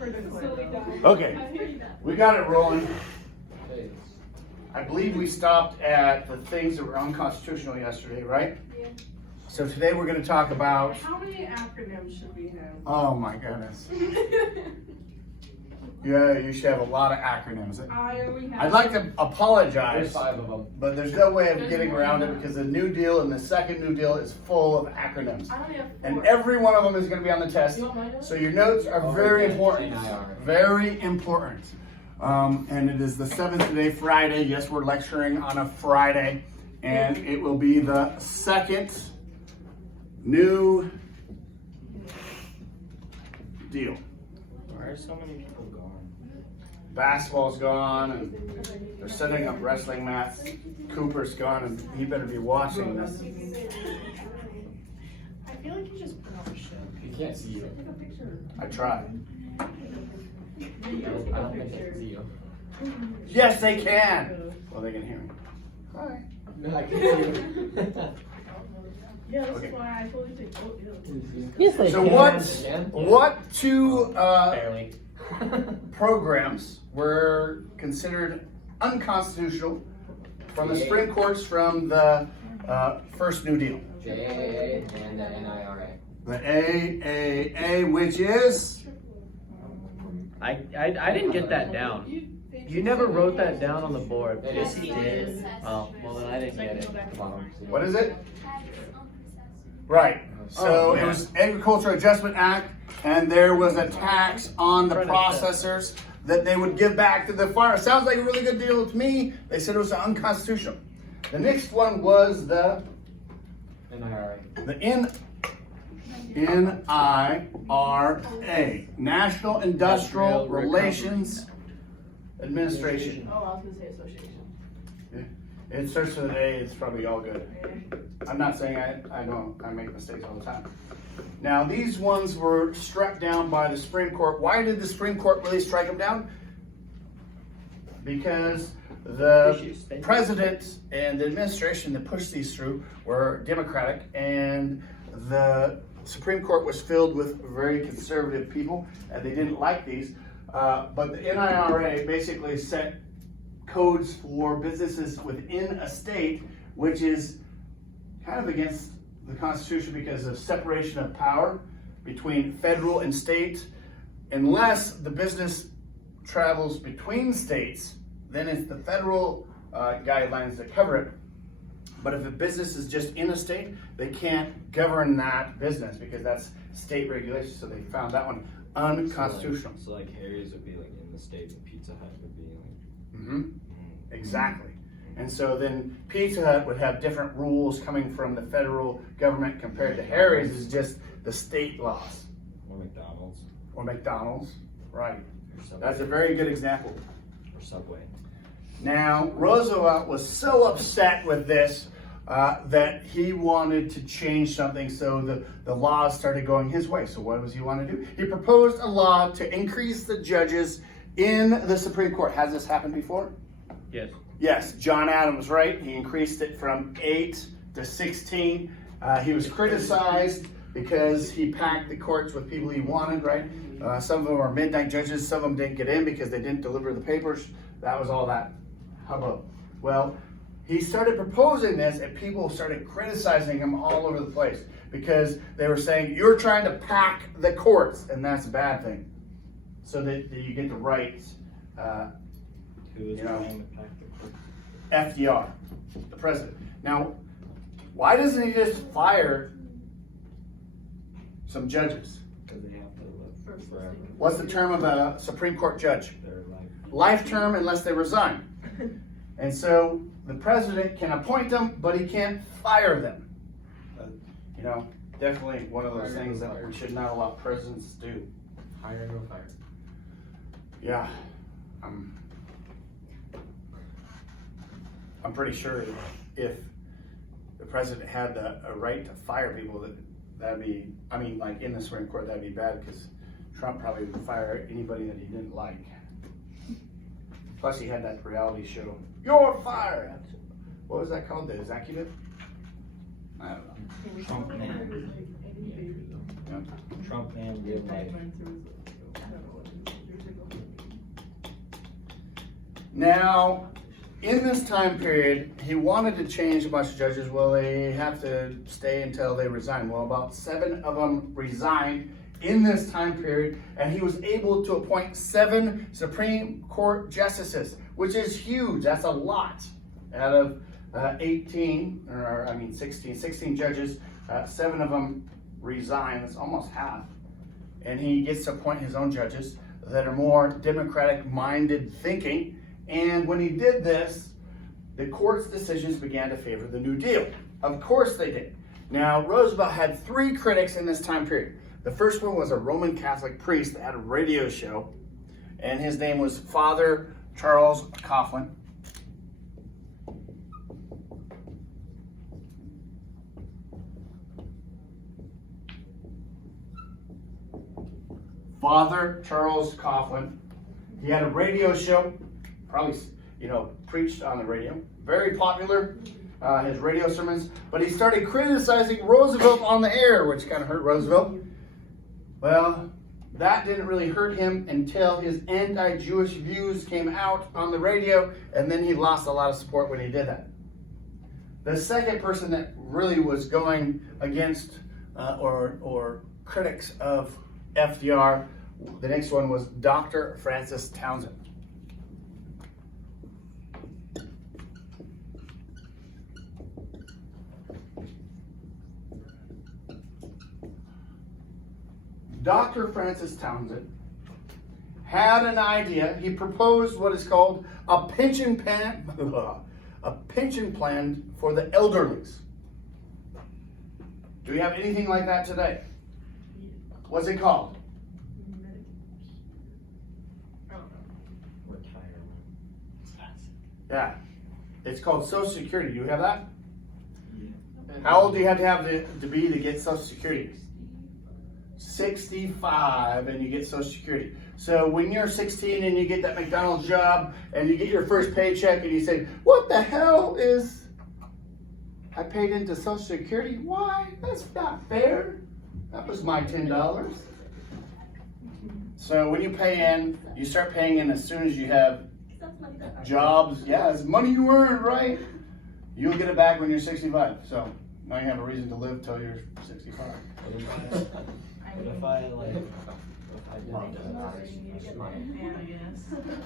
Okay, we got it rolling. I believe we stopped at the things that were unconstitutional yesterday, right? Yeah. So today we're going to talk about. How many acronyms should we have? Oh my goodness. Yeah, you should have a lot of acronyms. I'd like to apologize. There's 5 of them. But there's no way of getting around it because the New Deal and the second New Deal is full of acronyms. I only have 4. And every one of them is going to be on the test. You want my notes? So your notes are very important. NIR. Very important. And it is the 7th today, Friday. Yes, we're lecturing on a Friday. And it will be the second New Deal. Why are so many people gone? Basketball's gone, and they're setting up wrestling mats. Cooper's gone, and he better be watching this. I feel like you just put on a show. You can't see you. Take a picture. I tried. I don't think they can see you. Yes, they can. Well, they can hear me. Hi. No, I can see you. Yeah, that's Okay. why I totally think, oh, yeah. Yes, they So can. what two Barely. programs were considered unconstitutional from the Supreme Courts from the first New Deal? JAA and the NIRA. The AAA, which is I didn't get that down. You never wrote that down on the board. Yes, he did. Oh, well then I didn't get it. what is it? Right. So Oh, it yeah. was Agricultural Adjustment Act, and there was a tax on the processors that they would give back to the farmers. Sounds like a really good deal to me. They said it was unconstitutional. The next one was the NIRA. NIRA, National Industrial Relations Administration. Oh, I was gonna say association. It starts with an A, it's probably all good. I'm not saying I don't, I make mistakes all the time. Now, these ones were struck down by the Supreme Court. Why did the Supreme Court really strike them down? Because the president and the administration that pushed these through were Democratic, and the Supreme Court was filled with very conservative people, and they didn't like these. But the NIRA basically set codes for businesses within a state, which is kind of against the Constitution because of separation of power between federal and state. Unless the business travels between states, then it's the federal guidelines that cover it. But if a business is just in a state, they can't govern that business because that's state regulation. So they found that one unconstitutional. So like Harry's would be like in the state, and Pizza Hut would be like. Exactly. And so then Pizza Hut would have different rules coming from the federal government compared to Harry's is just the state laws. Or McDonald's. Or McDonald's, right. Or Subway. That's a very good example. Or Subway. Now, Roosevelt was so upset with this that he wanted to change something, so the laws started going his way. So what does he want to do? He proposed a law to increase the judges in the Supreme Court. Has this happened before? Yes. Yes, John Adams, right? He increased it from 8 to 16. He was criticized because he packed the courts with people he wanted, right? Some of them are midnight judges. Some of them didn't get in because they didn't deliver the papers. That was all that hubbub. Well, he started proposing this and people started criticizing him all over the place because they were saying, you're trying to pack the courts, and that's a bad thing. So that you get the rights, Who is You know. trying to pack the court? FDR, the president. Now, why doesn't he just fire some judges? Because they have to live forever. What's the term of a Supreme Court judge? Their life. Life term unless they resign. And so the president can appoint them, but he can't fire them. You know, definitely one of those things that we should not allow presidents to do. Hire and go fire. Yeah, I'm pretty sure if the president had a right to fire people, that'd be, I mean, like in the Supreme Court, that'd be bad because Trump probably would fire anybody that he didn't like. Plus, he had that reality show, You're Fired. What was that called? The Executive? I don't know. Trump man. Trump man real life. Now, in this time period, he wanted to change a bunch of judges. Well, they have to stay until they resign. Well, about 7 of them resigned in this time period, and he was able to appoint 7 Supreme Court justices, which is huge. That's a lot. Out of 16 judges, 7 of them resign. That's almost half. And he gets to appoint his own judges that are more democratic-minded thinking. And when he did this, the court's decisions began to favor the New Deal. Of course they did. Now, Roosevelt had 3 critics in this time period. The first one was a Roman Catholic priest that had a radio show, and his name was Father Charles Coughlin. Father Charles Coughlin. He had a radio show, probably, preached on the radio. Very popular, his radio sermons. But he started criticizing Roosevelt on the air, which kind of hurt Roosevelt. Well, that didn't really hurt him until his anti-Jewish views came out on the radio, and then he lost a lot of support when he did that. The second person that really was going against or critics of FDR, the next one was Dr. Francis Townsend. Dr. Francis Townsend had an idea. He proposed what is called a pension plan for the elderlies. Do we have anything like that today? What's it called? Retirement. Yeah. It's called Social Security. Do you have that? Yeah. How old do you have to be to get Social Security? 65, and you get Social Security. So when you're 16 and you get that McDonald's job and you get your first paycheck and you say, what the hell is I paid into Social Security? Why? That's not fair. That was my $10. So when you pay in, you start paying in as soon as you have jobs. Yeah, it's money you earn, right? You'll get it back when you're 65. So now you have a reason to live till you're 65. What if I didn't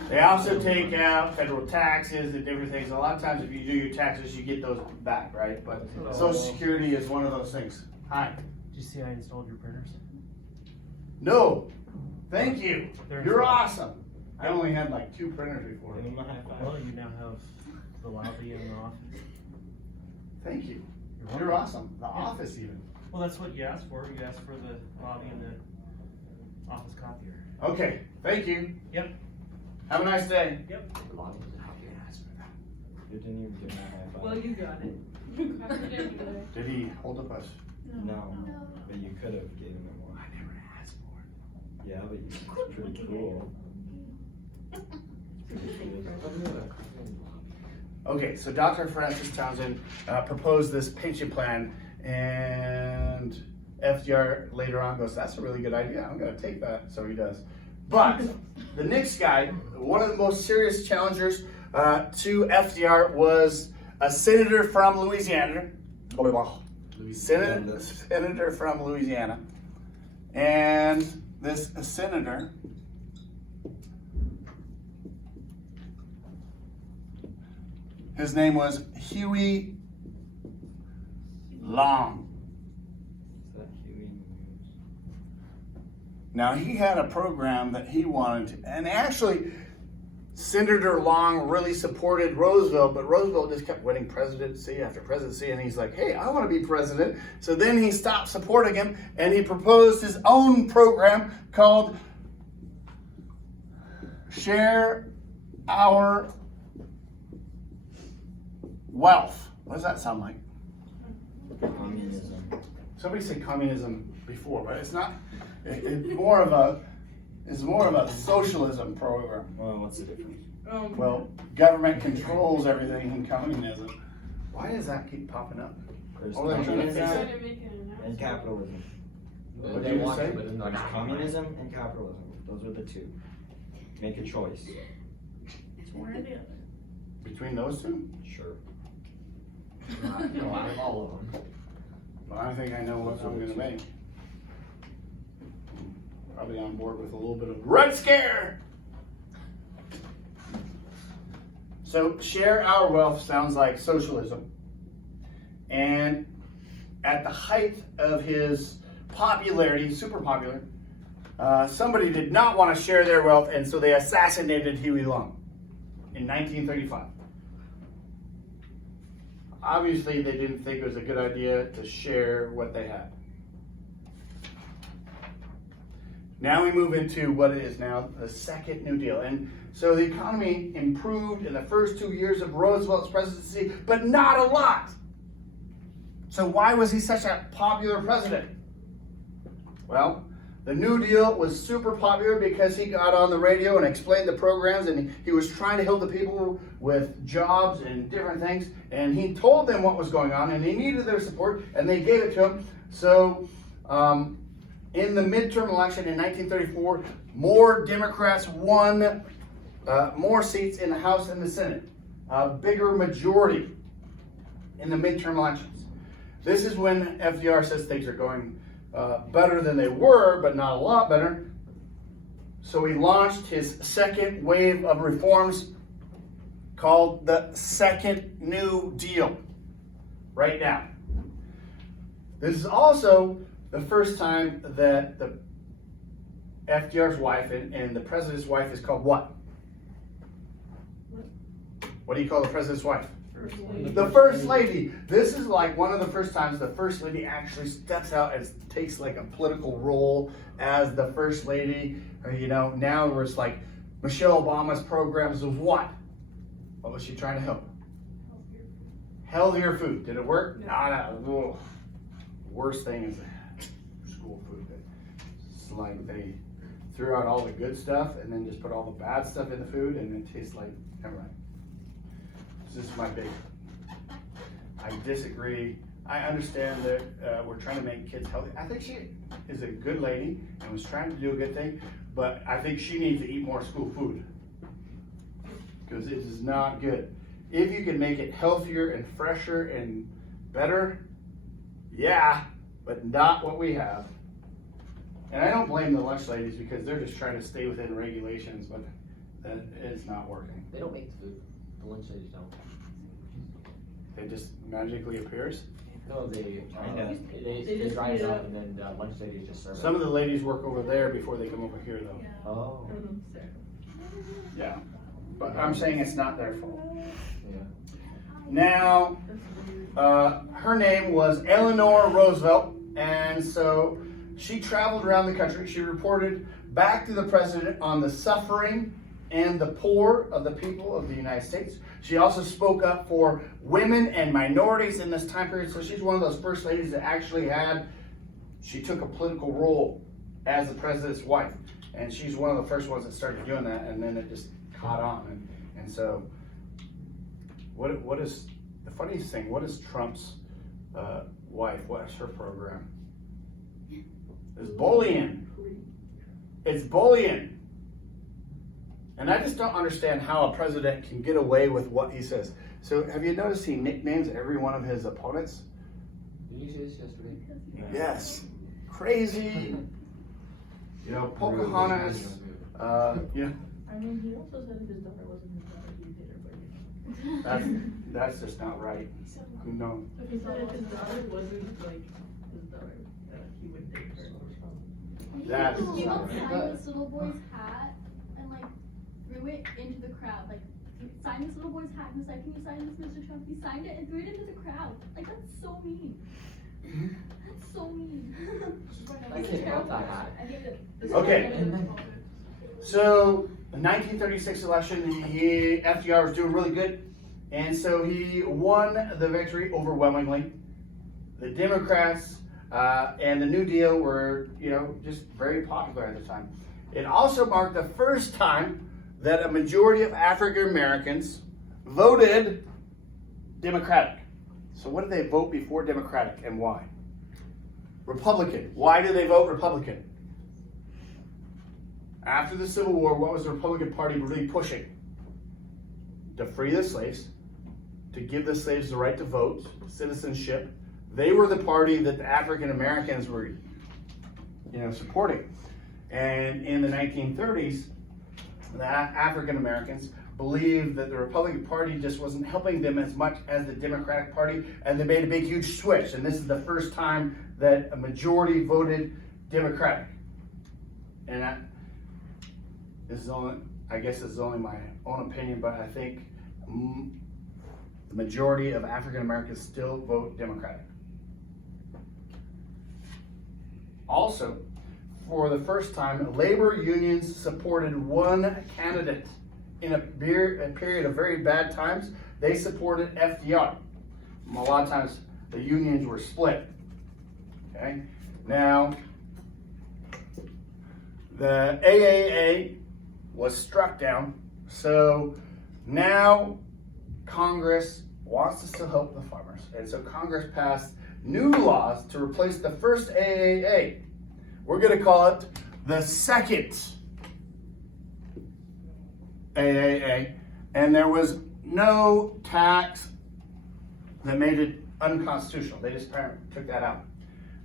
They also take out federal taxes and different things. A lot of times if you do your taxes, you get those back, right? But Social Security is one of those things. Hi. Did you see I installed your printers? No. Thank you. They're You're installed. awesome. I only had like 2 printers before. Give him a high Well, five. you now have the lobby and the office. Thank you. You're You're welcome. awesome. The office even. Well, that's what you asked for. You asked for the lobby and the office copier. Okay. Thank you. Yep. Have a nice day. Yep. You didn't even give him a high five. Well, you got it. Did he hold up us? No, but you could have gave him one. I never asked for it. Yeah, but it's pretty cool. Okay, so Dr. Francis Townsend proposed this pension plan, and FDR later on goes, that's a really good idea, I'm gonna take that, so he does. But the next guy, one of the most serious challengers to FDR was a senator from Louisiana, senator from Louisiana, and this senator his name was Huey Long. Is that Huey in the news? Now he had a program that he wanted to, and actually Senator Long really supported Roosevelt, but Roosevelt just kept winning presidency after presidency, and he's like, hey, I want to be president. So then he stopped supporting him, and he proposed his own program called Share Our Wealth. What does that sound like? Communism. Somebody said communism before, but it's not. It's more of a socialism program. Well, what's the difference? Well, government controls everything in communism. Why does that keep popping up? There's Oh, they're trying to fix communism and capitalism. What did you say? There's communism and capitalism. Those are the two. Make a choice. One or the other. Between those two? Sure. No, out of all of them. Well, I think I know what I'm gonna make. Probably on board with a little bit of Red Scare. So share our wealth sounds like socialism. And at the height of his popularity, super popular, somebody did not want to share their wealth, and so they assassinated Huey Long in 1935. Obviously, they didn't think it was a good idea to share what they had. Now we move into what it is now, the Second New Deal. And so the economy improved in the first 2 years of Roosevelt's presidency, but not a lot. So why was he such a popular president? Well, the New Deal was super popular because he got on the radio and explained the programs, and he was trying to help the people with jobs and different things. And he told them what was going on, and he needed their support, and they gave it to him. So in the midterm election in 1934, more Democrats won more seats in the House and the Senate, a bigger majority in the midterm elections. This is when FDR says things are going better than they were, but not a lot better. So he launched his second wave of reforms called the Second New Deal right now. This is also the first time that the FDR's wife and the president's wife is called what? What do you call the president's wife? First lady. The First Lady. This is like one of the first times the First Lady actually steps out and takes like a political role as the First Lady. You know, now where it's like Michelle Obama's programs was what? What was she trying to help? Healthier food. Did it work? No. Worst thing is school food. It's like they threw out all the good stuff and then just put all the bad stuff in the food, and it tastes like, never mind. This is my big. I disagree. I understand that we're trying to make kids healthy. I think she is a good lady and was trying to do a good thing, but I think she needs to eat more school food because it is not good. If you can make it healthier and fresher and better, yeah, but not what we have. And I don't blame the lunch ladies because they're just trying to stay within regulations, but that is not working. They don't make the food. The lunch ladies don't. It just magically appears. No, they They just dry it heat it up up. and then lunch ladies just serve it. Some of the ladies work over there before they come over here, though. Yeah. Oh. Yeah, but I'm saying it's not their fault. Yeah. Now, her name was Eleanor Roosevelt, and so she traveled around the country. She reported back to the president on the suffering and the poor of the people of the United States. She also spoke up for women and minorities in this time period. So she's one of those first ladies that actually she took a political role as the president's wife. And she's one of the first ones that started doing that, and then it just caught on. And so, what is the funniest thing? What is Trump's wife? What is her program? It's bullying. It's bullying. And I just don't understand how a president can get away with what he says. So have you noticed he nicknames every one of his opponents? Did you see this yesterday? Yes. Crazy. You know, Pocahontas. Yeah. I mean, he also said if his daughter wasn't his daughter, he'd hit her, but. That's just not right. No. He said if his daughter wasn't like his daughter, he would date her. That's You not don't right. sign this little boy's hat and like threw it into the crowd. Like sign this little boy's hat and was like, "Can you sign this, Mr. Trump?" He signed it and threw it into the crowd. Like that's so mean. That's so mean. I can't help that hat. I think that. Okay. So the 1936 election, FDR was doing really good, and so he won the victory overwhelmingly. The Democrats and the New Deal were, just very popular at the time. It also marked the first time that a majority of African Americans voted Democratic. So what did they vote before Democratic, and why? Republican. Why did they vote Republican? After the Civil War, what was the Republican Party really pushing? to free the slaves, to give the slaves the right to vote, citizenship. They were the party that the African Americans were, supporting. And in the 1930s, the African Americans believed that the Republican Party just wasn't helping them as much as the Democratic Party, and they made a big, huge switch. And this is the first time that a majority voted Democratic. And this is only, I guess this is only my own opinion, but I think the majority of African Americans still vote Democratic. Also, for the first time, labor unions supported one candidate. In a period of very bad times, they supported FDR. A lot of times, the unions were split. Okay? Now, the AAA was struck down, so now Congress wants us to help the farmers. And so Congress passed new laws to replace the first AAA. We're going to call it the second AAA, and there was no tax that made it unconstitutional. They just took that out.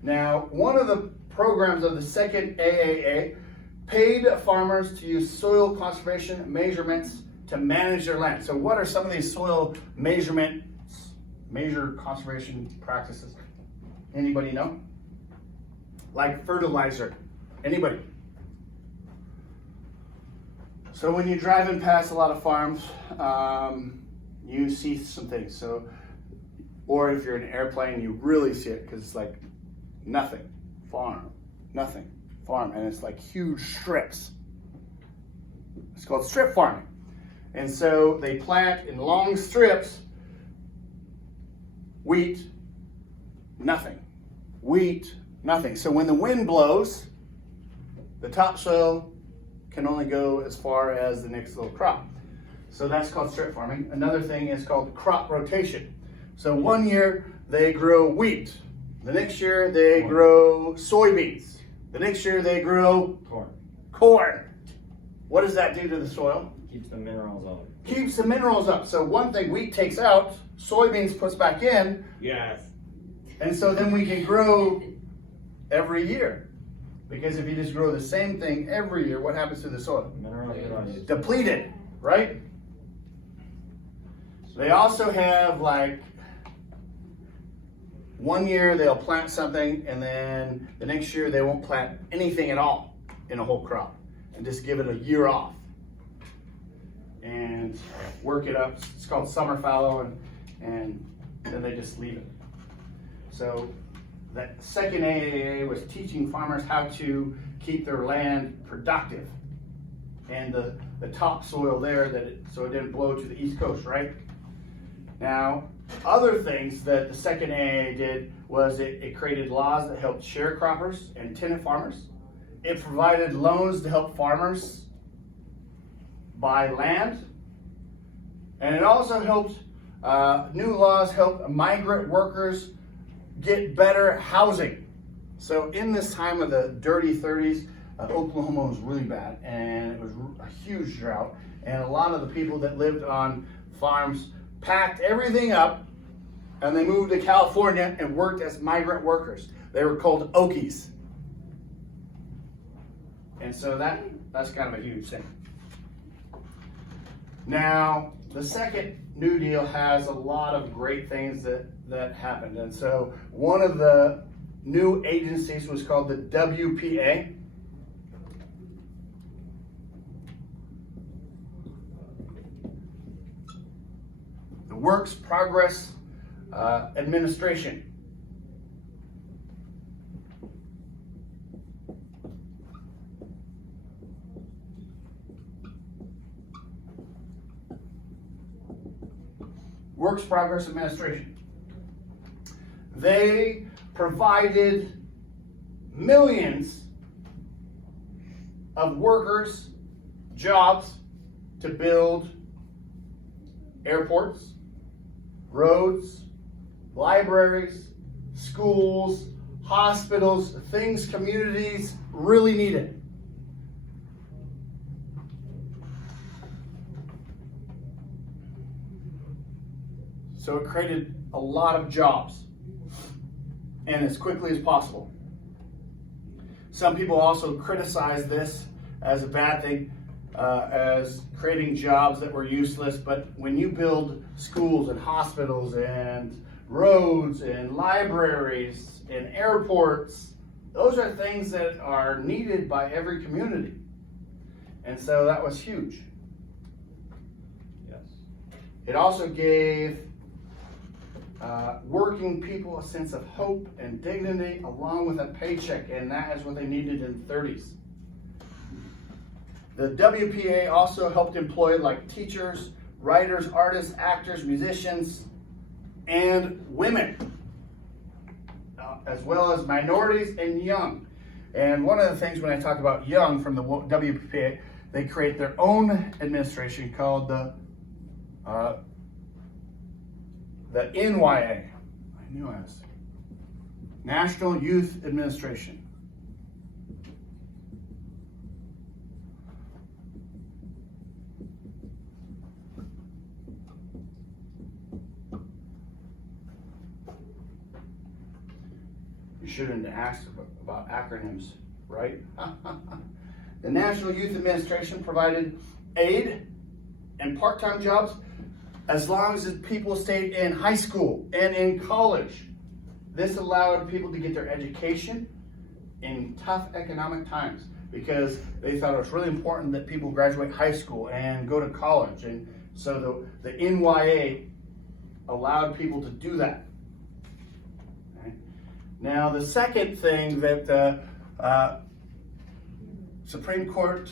Now, one of the programs of the second AAA paid farmers to use soil conservation measurements to manage their land. So what are some of these soil major conservation practices? Anybody know? Like fertilizer. Anybody? So when you're driving past a lot of farms, you see some things. So, or if you're in an airplane, you really see it because it's like nothing, farm, nothing, farm, and it's like huge strips. It's called strip farming. And so they plant in long strips wheat, nothing, wheat, nothing. So when the wind blows, the topsoil can only go as far as the next little crop. So that's called strip farming. Another thing is called crop rotation. So one year they grow wheat. The next year they grow soybeans. The next year they grow corn. What does that do to the soil? Keeps the minerals up. Keeps the minerals up. So one thing wheat takes out, soybeans puts back in. Yes. And so then we can grow every year. Because if you just grow the same thing every year, what happens to the soil? Minerals. Depleted, right? They also have like one year they'll plant something and then the next year they won't plant anything at all in a whole crop and just give it a year off and work it up. It's called summer fallow and then they just leave it. So that second AAA was teaching farmers how to keep their land productive and the topsoil there so it didn't blow to the East Coast, right? Now, other things that the second AAA did was it created laws that helped sharecroppers and tenant farmers. It provided loans to help farmers buy land. And it also helped, new laws helped migrant workers get better housing. So in this time of the dirty 30s, Oklahoma was really bad and it was a huge drought. And a lot of the people that lived on farms packed everything up and they moved to California and worked as migrant workers. They were called Okies. And so that's kind of a huge thing. Now, the second New Deal has a lot of great things that happened. And so one of the new agencies was called the WPA. The Works Progress Administration. Works Progress Administration. They provided millions of workers jobs to build airports, roads, libraries, schools, hospitals, things communities really needed. So it created a lot of jobs, and as quickly as possible. Some people also criticize this as a bad thing, as creating jobs that were useless. But when you build schools and hospitals and roads and libraries and airports, those are things that are needed by every community. And so that was huge. Yes. It also gave working people a sense of hope and dignity along with a paycheck, and that is what they needed in the 30s. The WPA also helped employ like teachers, writers, artists, actors, musicians, and women, as well as minorities and young. And one of the things when I talk about young from the WPA, they create their own administration called the NYA. I knew I was. National Youth Administration. You shouldn't ask about acronyms, right? The National Youth Administration provided aid and part-time jobs as long as the people stayed in high school and in college. This allowed people to get their education in tough economic times because they thought it was really important that people graduate high school and go to college. And so the NYA allowed people to do that. Okay. Now, the second thing that the Supreme Court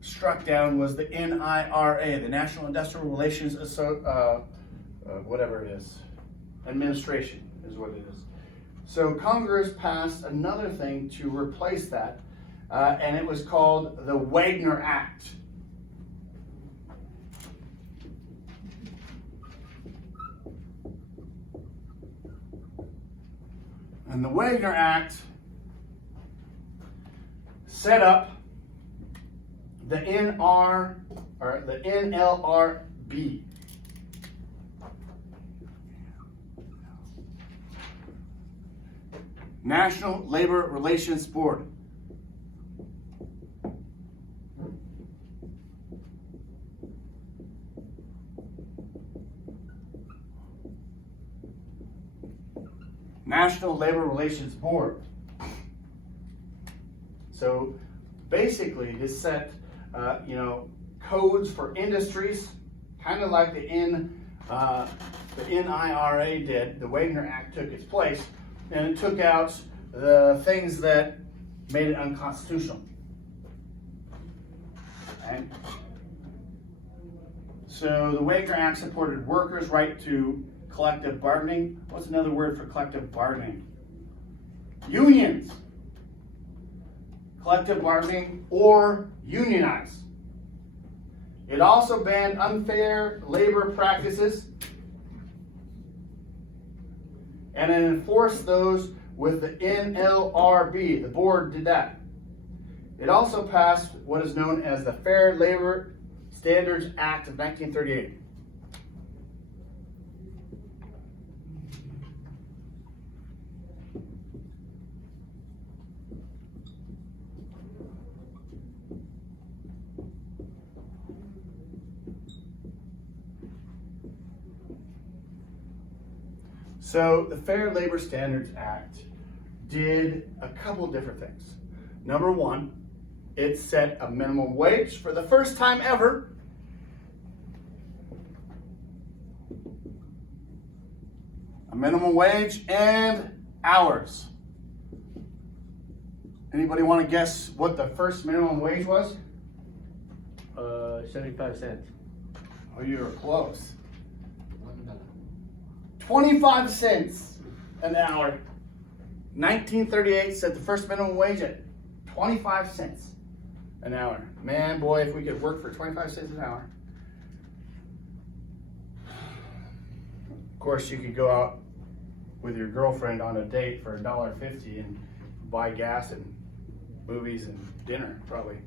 struck down was the NIRA, the National Industrial Relations whatever it is, Administration is what it is. So Congress passed another thing to replace that, and it was called the Wagner Act. And the Wagner Act set up the NLRB. National Labor Relations Board. National Labor Relations Board. So basically, this set codes for industries, kind of like the NIRA did. The Wagner Act took its place, and it took out the things that made it unconstitutional. Okay? So the Wagner Act supported workers' right to collective bargaining. What's another word for collective bargaining? Unions. Collective bargaining or unionize. It also banned unfair labor practices and it enforced those with the NLRB. The board did that. It also passed what is known as the Fair Labor Standards Act of 1938. So the Fair Labor Standards Act did a couple different things. Number one, it set a minimum wage for the first time ever. A minimum wage and hours. Anybody want to guess what the first minimum wage was? 75 cents. Oh, you were close. 25 cents an hour. 1938 set the first minimum wage at 25 cents an hour. Man, boy, if we could work for 25 cents an hour. Of course, you could go out with your girlfriend on a date for $1.50 and buy gas and movies and dinner, probably.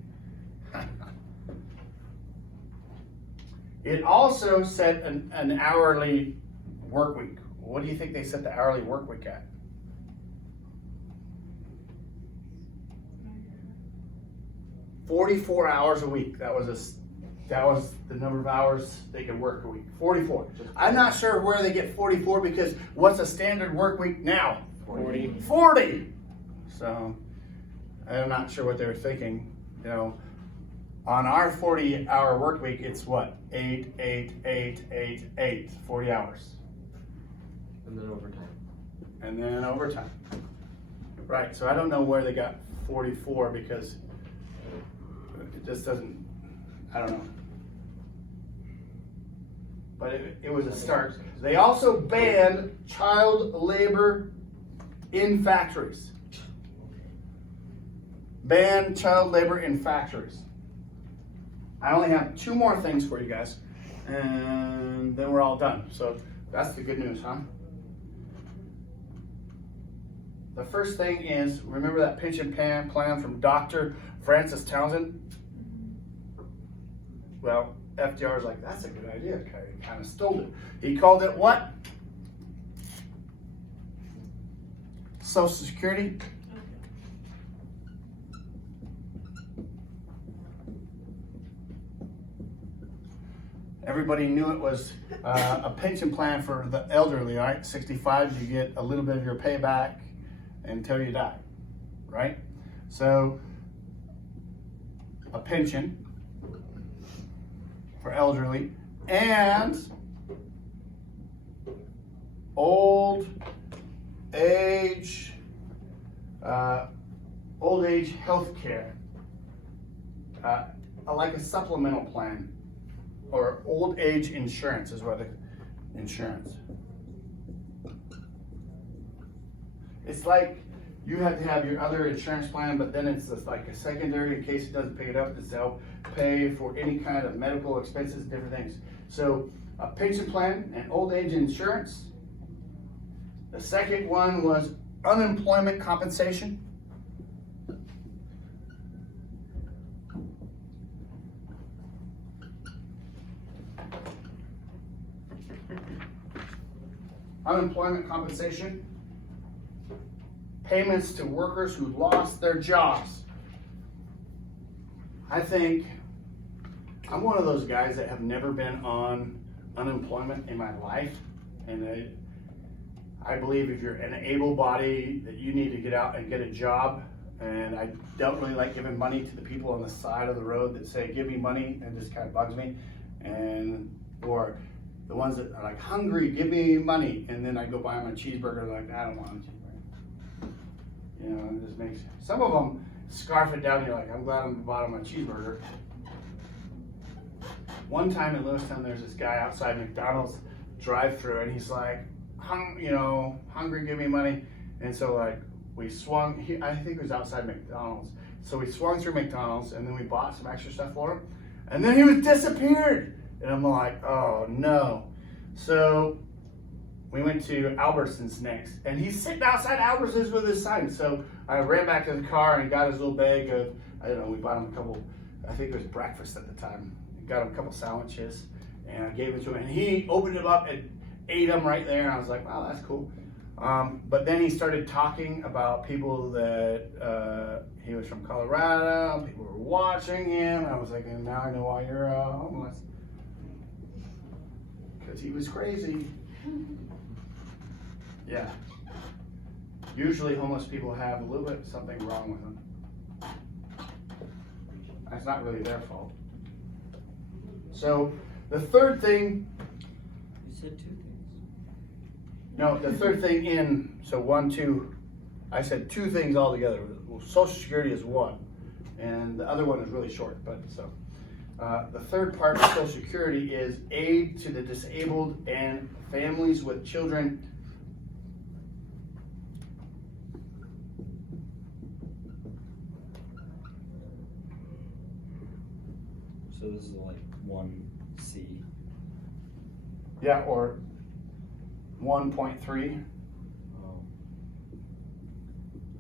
It also set an hourly work week. What do you think they set the hourly work week at? 44 hours a week. That was the number of hours they could work a week. 44. I'm not sure where they get 44 because what's a standard work week now? 40. So I'm not sure what they were thinking. You know, on our 40-hour work week, it's what? 8, 40 hours. And then overtime. And then overtime. Right, so I don't know where they got 44 because it just doesn't, I don't know. But it was a start. They also banned child labor in factories. Ban child labor in factories. I only have 2 more things for you guys, and then we're all done. So that's the good news, huh? The first thing is, remember that pension plan from Dr. Francis Townsend? Well, FDR's like, that's a good idea. Kind of stole it. He called it what? Social Security. Everybody knew it was a pension plan for the elderly, right? 65, you get a little bit of your payback until you die, right? So, a pension for elderly and old age health care, like a supplemental plan. Or old age insurance is what insurance. It's like you have to have your other insurance plan, but then it's just like a secondary in case it doesn't pay it up. It's to help pay for any kind of medical expenses, different things. So a pension plan and old age insurance. The second one was unemployment compensation. Unemployment compensation, payments to workers who lost their jobs. I think I'm one of those guys that have never been on unemployment in my life, and I believe if you're an able body that you need to get out and get a job, and I don't really like giving money to the people on the side of the road that say, give me money, and just kind of bugs me, or the ones that are like, hungry, give me money. And then I go buy them a cheeseburger, like, I don't want a cheeseburger. You know, it just makes, some of them scarf it down, and you're like, I'm glad I bought them a cheeseburger. One time in Lewistown, there's this guy outside McDonald's drive-thru, and he's like, hungry, give me money. And so like, we swung, I think it was outside McDonald's. So we swung through McDonald's, and then we bought some extra stuff for him. And then he was disappeared. And I'm like, oh no. So we went to Albertsons next, and he's sitting outside Albertsons with his son. So I ran back to the car and got his little bag of, I don't know, we bought him a couple, I think it was breakfast at the time. Got him a couple sandwiches, and I gave it to him, and he opened them up and ate them right there. And I was like, wow, that's cool. But then he started talking about people that he was from Colorado, people were watching him. I was like, and now I know why you're homeless. Because he was crazy. Yeah. Usually homeless people have a little bit something wrong with them. That's not really their fault. So the third thing. You said 2 things. No, the third thing in, so 1, 2, I said 2 things altogether. Well, Social Security is 1, and the other one is really short, but so. The third part of Social Security is aid to the disabled and families with children. So this is like 1C. Yeah, or 1.3.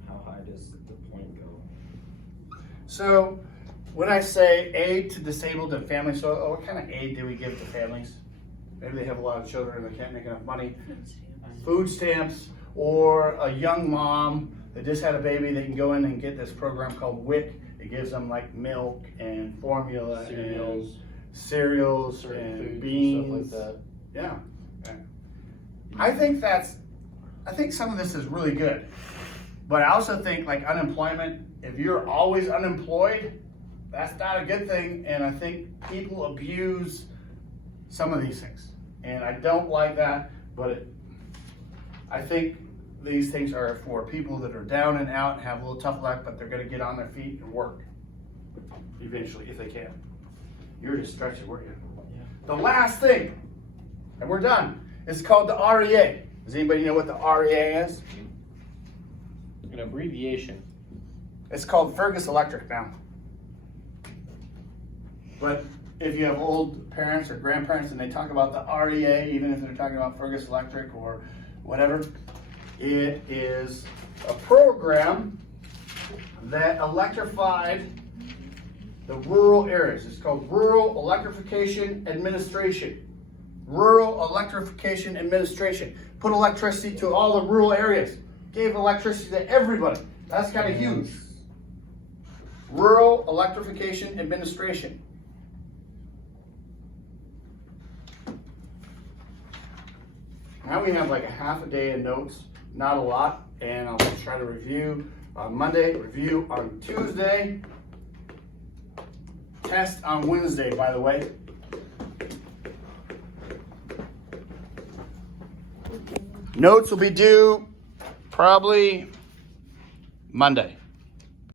How high does the point go? So when I say aid to disabled and families, so what kind of aid do we give to families? maybe they have a lot of children and they can't make enough money. Food stamps, or a young mom that just had a baby, they can go in and get this program called WIC. It gives them like milk and formula and cereals certain and foods beans. and stuff like that. Yeah. I think some of this is really good. But I also think like unemployment, if you're always unemployed, that's not a good thing. And I think people abuse some of these things. And I don't like that, but I think these things are for people that are down and out and have a little tough luck, but they're gonna get on their feet and work eventually, if they can. You're just stretching, weren't you? Yeah. The last thing, and we're done, is called the REA. Does anybody know what the REA is? An abbreviation. It's called Fergus Electric now. But if you have old parents or grandparents and they talk about the REA, even if they're talking about Fergus Electric or whatever, it is a program that electrified the rural areas. It's called Rural Electrification Administration. Rural Electrification Administration. Put electricity to all the rural areas. Gave electricity to everybody. That's kind of huge. Rural Electrification Administration. Now we have like a half a day of notes, not a lot, and I'll try to review on Monday, review on Tuesday, test on Wednesday, by the way. Notes will be due probably Monday.